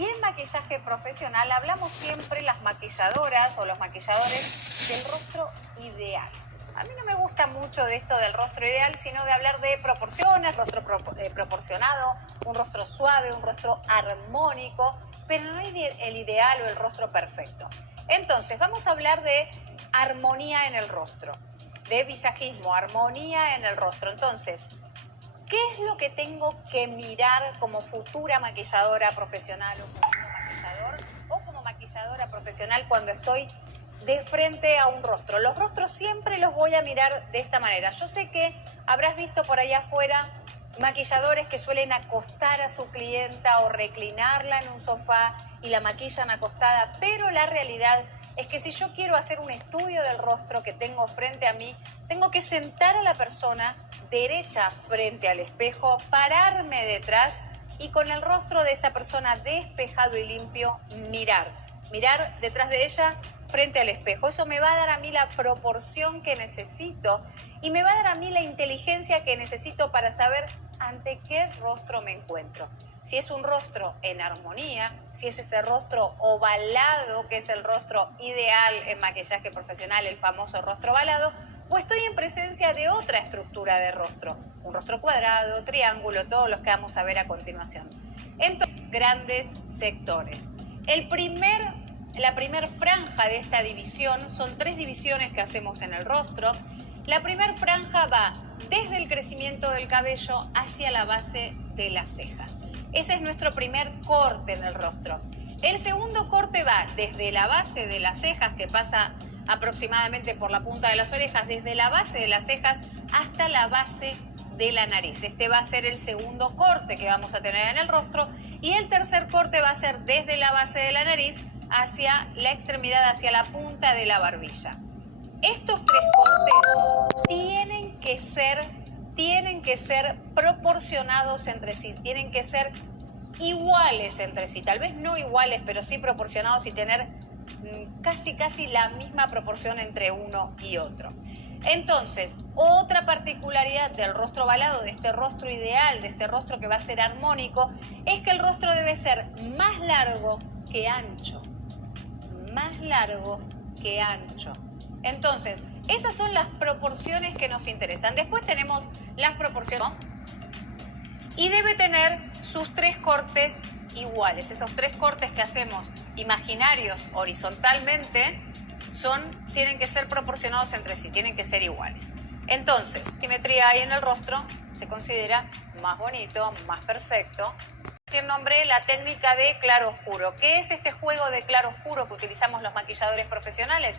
Y en maquillaje profesional hablamos siempre las maquilladoras o los maquilladores del rostro ideal. A mí no me gusta mucho de esto del rostro ideal, sino de hablar de proporciones, rostro proporcionado, un rostro suave, un rostro armónico, pero no el ideal o el rostro perfecto. Entonces, vamos a hablar de armonía en el rostro, de visajismo, armonía en el rostro. Entonces, ¿qué es lo que tengo que mirar como futura maquilladora profesional o futuro maquillador o como maquilladora profesional cuando estoy de frente a un rostro? Los rostros siempre los voy a mirar de esta manera. Yo sé que habrás visto por allá afuera maquilladores que suelen acostar a su clienta o reclinarla en un sofá y la maquillan acostada, pero la realidad es que si yo quiero hacer un estudio del rostro que tengo frente a mí, tengo que sentar a la persona derecha frente al espejo, pararme detrás y con el rostro de esta persona despejado y limpio, mirar detrás de ella frente al espejo. Eso me va a dar a mí la proporción que necesito y me va a dar a mí la inteligencia que necesito para saber ante qué rostro me encuentro. Si es un rostro en armonía, si es ese rostro ovalado, que es el rostro ideal en maquillaje profesional, el famoso rostro ovalado, o estoy en presencia de otra estructura de rostro, un rostro cuadrado, triángulo, todos los que vamos a ver a continuación. Entonces, grandes sectores. La primer franja de esta división, son 3 divisiones que hacemos en el rostro. La primera franja va desde el crecimiento del cabello hacia la base de las cejas. Ese es nuestro primer corte en el rostro. El segundo corte va desde la base de las cejas, que pasa aproximadamente por la punta de las orejas, desde la base de las cejas hasta la base de la nariz. Este va a ser el segundo corte que vamos a tener en el rostro. Y el tercer corte va a ser desde la base de la nariz hacia la extremidad, hacia la punta de la barbilla. Estos 3 cortes tienen que ser proporcionados entre sí, tienen que ser iguales entre sí, tal vez no iguales, pero sí proporcionados y tener casi la misma proporción entre uno y otro. Entonces, otra particularidad del rostro ovalado, de este rostro ideal, de este rostro que va a ser armónico, es que el rostro debe ser más largo que ancho. Más largo que ancho. Entonces, esas son las proporciones que nos interesan. Después tenemos las proporciones y debe tener sus 3 cortes iguales. Esos 3 cortes que hacemos imaginarios horizontalmente tienen que ser proporcionados entre sí, tienen que ser iguales. Entonces, simetría hay en el rostro, se considera más bonito, más perfecto. Tiene nombre la técnica de claro-oscuro. ¿Qué es este juego de claro-oscuro que utilizamos los maquilladores profesionales?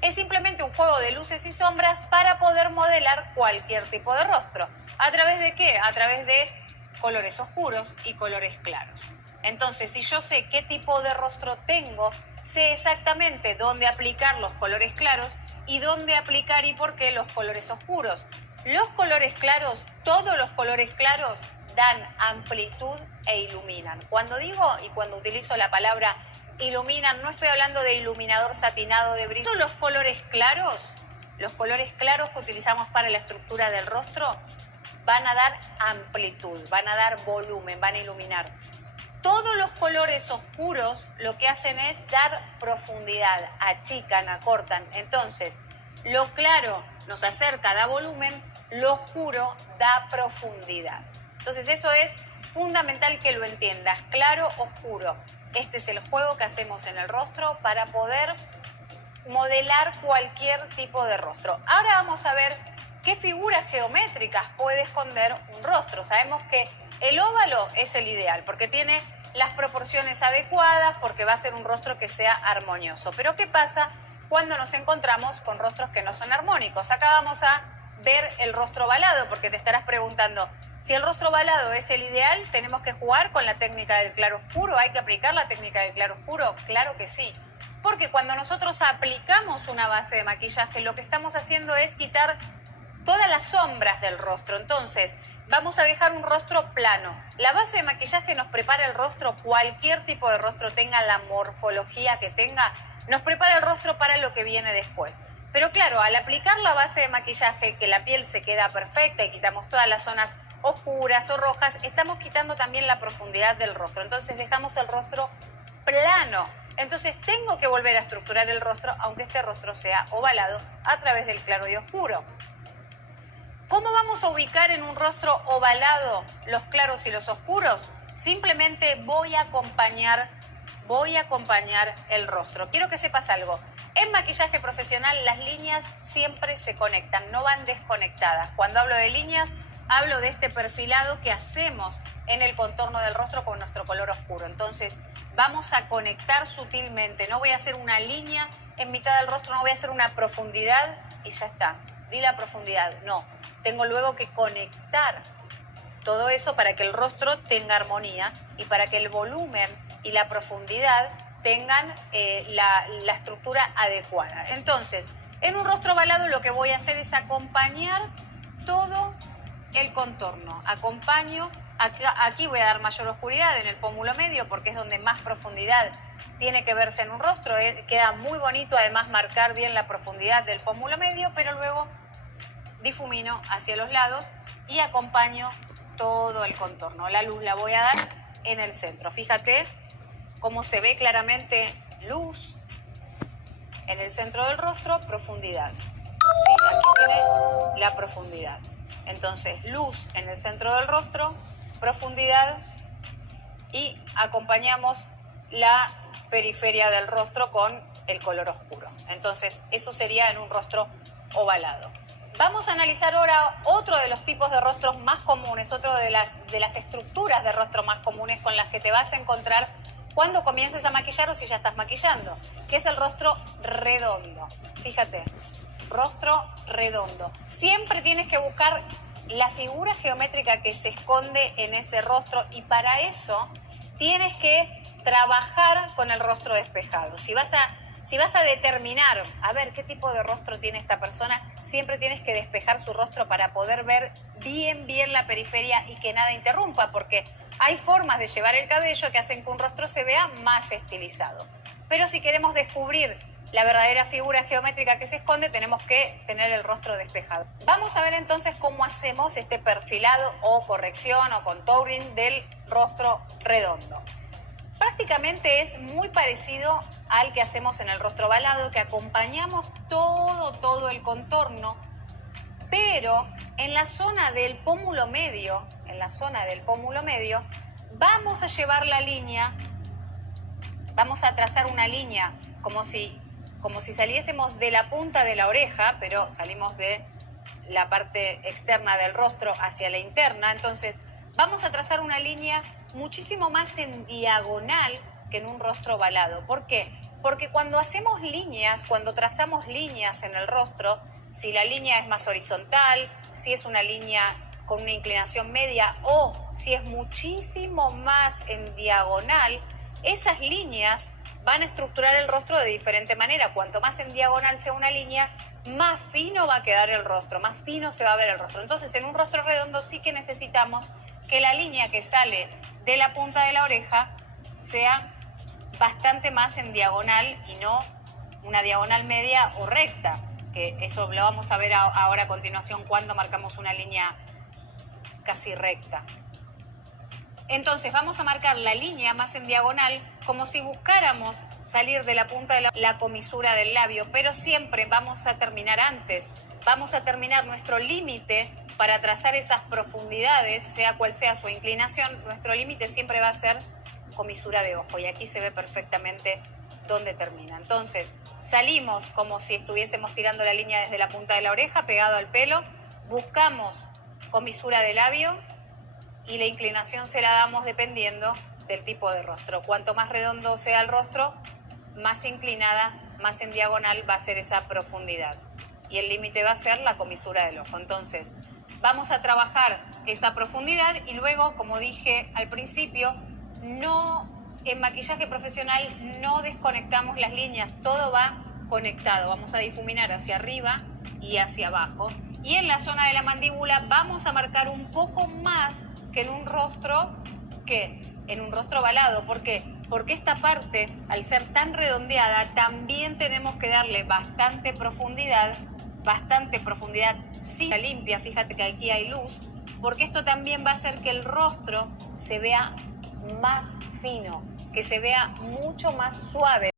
Es simplemente un juego de luces y sombras para poder modelar cualquier tipo de rostro. ¿A través de qué? A través de colores oscuros y colores claros. Entonces, si yo sé qué tipo de rostro tengo, sé exactamente dónde aplicar los colores claros y dónde aplicar y por qué los colores oscuros. Los colores claros, todos los colores claros, dan amplitud e iluminan. Cuando digo y cuando utilizo la palabra iluminan, no estoy hablando de iluminador satinado de brillo. Los colores claros que utilizamos para la estructura del rostro, van a dar amplitud, van a dar volumen, van a iluminar. Todos los colores oscuros lo que hacen es dar profundidad, achican, acortan. Entonces, lo claro nos acerca, da volumen, lo oscuro da profundidad. Entonces, eso es fundamental que lo entiendas, claro, oscuro. Este es el juego que hacemos en el rostro para poder modelar cualquier tipo de rostro. Ahora vamos a ver qué figuras geométricas puede esconder un rostro. Sabemos que el óvalo es el ideal porque tiene las proporciones adecuadas, porque va a ser un rostro que sea armonioso. Pero ¿qué pasa cuando nos encontramos con rostros que no son armónicos? Acá vamos a ver el rostro ovalado, porque te estarás preguntando, si el rostro ovalado es el ideal, ¿tenemos que jugar con la técnica del claro-oscuro? ¿Hay que aplicar la técnica del claro-oscuro? Claro que sí. Porque cuando nosotros aplicamos una base de maquillaje, lo que estamos haciendo es quitar todas las sombras del rostro. Entonces, vamos a dejar un rostro plano. La base de maquillaje nos prepara el rostro, cualquier tipo de rostro tenga la morfología que tenga, nos prepara el rostro para lo que viene después. Pero claro, al aplicar la base de maquillaje, que la piel se queda perfecta y quitamos todas las zonas oscuras o rojas, estamos quitando también la profundidad del rostro. Entonces dejamos el rostro plano. Entonces tengo que volver a estructurar el rostro, aunque este rostro sea ovalado, a través del claro y oscuro. ¿Cómo vamos a ubicar en un rostro ovalado los claros y los oscuros? Simplemente voy a acompañar el rostro. Quiero que sepas algo. En maquillaje profesional las líneas siempre se conectan, no van desconectadas. Cuando hablo de líneas, hablo de este perfilado que hacemos en el contorno del rostro con nuestro color oscuro. Entonces, vamos a conectar sutilmente. No voy a hacer una línea en mitad del rostro, no voy a hacer una profundidad y ya está. Di la profundidad. No, tengo luego que conectar todo eso para que el rostro tenga armonía y para que el volumen y la profundidad tengan la estructura adecuada. Entonces, en un rostro ovalado lo que voy a hacer es acompañar todo el contorno. Acompaño, aquí voy a dar mayor oscuridad en el pómulo medio porque es donde más profundidad tiene que verse en un rostro. Queda muy bonito además marcar bien la profundidad del pómulo medio, pero luego difumino hacia los lados y acompaño todo el contorno. La luz la voy a dar en el centro. Fíjate cómo se ve claramente luz en el centro del rostro, profundidad. ¿Sí? Aquí tiene la profundidad. Entonces, luz en el centro del rostro, profundidad y acompañamos la periferia del rostro con el color oscuro. Entonces, eso sería en un rostro ovalado. Vamos a analizar ahora otro de los tipos de rostros más comunes, otro de las estructuras de rostro más comunes con las que te vas a encontrar cuando comiences a maquillar o si ya estás maquillando, que es el rostro redondo. Fíjate, rostro redondo. Siempre tienes que buscar la figura geométrica que se esconde en ese rostro y para eso tienes que trabajar con el rostro despejado. Si vas a determinar, a ver qué tipo de rostro tiene esta persona, siempre tienes que despejar su rostro para poder ver bien la periferia y que nada interrumpa, porque hay formas de llevar el cabello que hacen que un rostro se vea más estilizado. Pero si queremos descubrir la verdadera figura geométrica que se esconde, tenemos que tener el rostro despejado. Vamos a ver entonces cómo hacemos este perfilado o corrección o contouring del rostro redondo. Prácticamente es muy parecido al que hacemos en el rostro ovalado, que acompañamos todo el contorno, pero en la zona del pómulo medio, vamos a llevar la línea, vamos a trazar una línea como si saliésemos de la punta de la oreja, pero salimos de la parte externa del rostro hacia la interna. Entonces, vamos a trazar una línea muchísimo más en diagonal que en un rostro ovalado. ¿Por qué? Porque cuando trazamos líneas en el rostro, si la línea es más horizontal, si es una línea con una inclinación media o si es muchísimo más en diagonal, esas líneas van a estructurar el rostro de diferente manera. Cuanto más en diagonal sea una línea, más fino va a quedar el rostro, más fino se va a ver el rostro. Entonces, en un rostro redondo sí que necesitamos que la línea que sale de la punta de la oreja sea bastante más en diagonal y no una diagonal media o recta, que eso lo vamos a ver ahora a continuación cuando marcamos una línea casi recta. Entonces vamos a marcar la línea más en diagonal como si buscáramos salir de la punta de la comisura del labio, pero siempre vamos a terminar antes. Vamos a terminar nuestro límite para trazar esas profundidades, sea cual sea su inclinación. Nuestro límite siempre va a ser comisura de ojo y aquí se ve perfectamente dónde termina. Entonces salimos como si estuviésemos tirando la línea desde la punta de la oreja pegado al pelo, buscamos comisura de labio y la inclinación se la damos dependiendo del tipo de rostro. Cuanto más redondo sea el rostro, más inclinada, más en diagonal va a ser esa profundidad. Y el límite va a ser la comisura del ojo. Entonces, vamos a trabajar esa profundidad y luego, como dije al principio, en maquillaje profesional no desconectamos las líneas, todo va conectado. Vamos a difuminar hacia arriba y hacia abajo. Y en la zona de la mandíbula vamos a marcar un poco más que en un rostro ovalado. ¿Por qué? Porque esta parte, al ser tan redondeada, también tenemos que darle bastante profundidad, sí, limpia. Fíjate que aquí hay luz, porque esto también va a hacer que el rostro se vea más fino, que se vea mucho más suave.